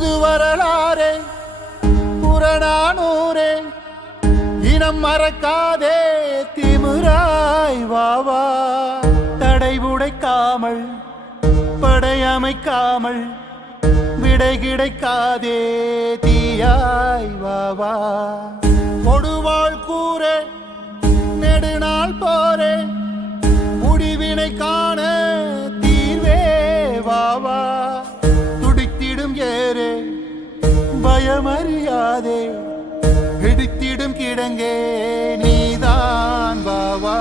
புது வரலாறே புறநானூரே இனம் மறக்காதே திமிராய் வாவா தடை உடைக்காமல் படையமைக்காமல் விடை கிடைக்காதே தீயாய் வாவா கொடுவாள் கூரே நெடுநாள் போரே முடிவினை காண தீர்வே வாவா துடித்திடும் ஏறே பயமறியாதே இடித்திடும் கிடங்கே நீதான் வாவா